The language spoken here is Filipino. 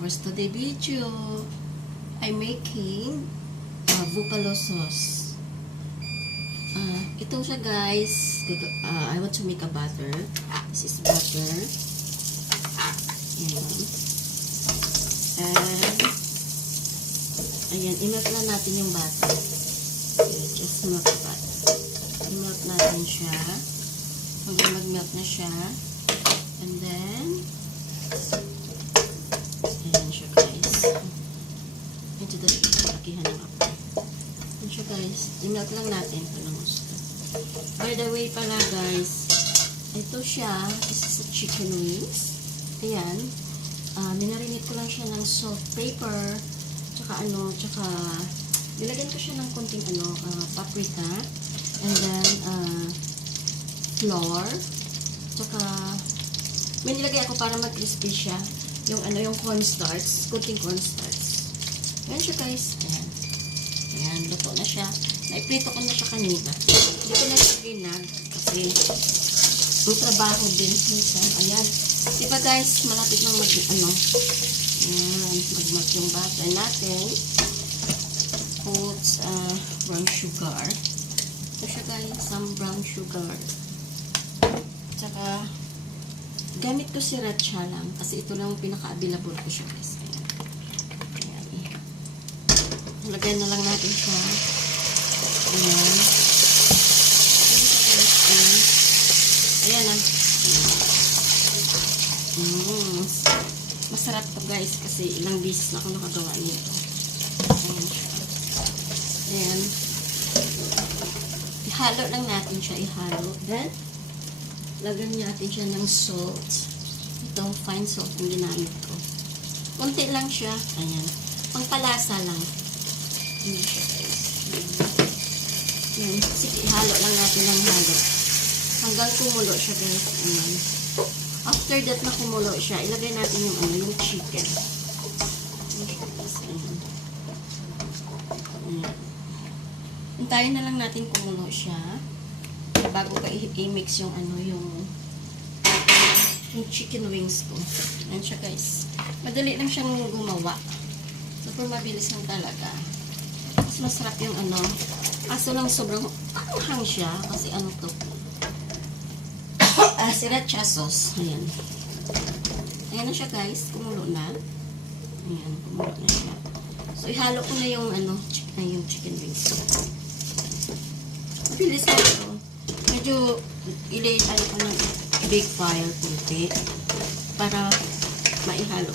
for today video, I'm making buffalo sauce. Ito siya guys. I want to make a butter. This is butter. And ayan, i-melt na natin yung butter. Okay, just melt the butter. I-melt natin siya. Hanggang mag-melt na siya. And then, ayan siya guys. Ito daw lakihan ng apple. Ayan siya guys. I-melt lang natin ito ng gusto. By the way pala guys, ito siya. This is a chicken wings. Ayan. Minarinate ko lang siya ng salt, pepper, tsaka nilagyan ko siya ng konting paprika, and then flour, tsaka may nilagay ako para mag-crispy siya, yung cornstarch, konting cornstarch. Ayan siya guys. Ayan, luto na siya. Naiprito ko na siya kanina. Hindi ko na siya ginag kasi may trabaho din minsan. Ayan. Diba guys, malapit nang ayan, mag-melt yung butter natin. Put brown sugar. Ito siya guys, some brown sugar. Tsaka, gamit ko sriracha lang kasi ito lang pinaka-available ko siya guys. Ayan. Ayan. Lagyan na lang natin siya. Ayan. Ayan na. Masarap to guys kasi ilang beses na ako nakagawa nito. Ayan siya. Ayan. Ihalo lang natin siya. Ihalo. Then, lagyan natin siya ng salt. Ito, fine salt yung ginamit ko. Kunti lang siya. Ayan. Pangpalasa lang. Ayan siya guys. Ayan. Sige, ihalo lang natin ng halo. Hanggang kumulo siya guys. Ayan. After that na kumulo siya, ilagay natin yung chicken. Hintayin na lang natin kumulo siya bago ka i-mix yung yung chicken wings ko. Ayan siya guys. Madali lang siyang gumawa. Super mabilis lang talaga. Mas masarap yung kaso lang sobrang anghang siya kasi to. Sriracha sauce. Ayan. Ayan na siya guys. Kumulo na. Ayan. Kumulo na siya. So, ihalo ko na yung yung chicken wings. Mabilis na ito. Medyo ilay ko ng big fire kunti para maihalo.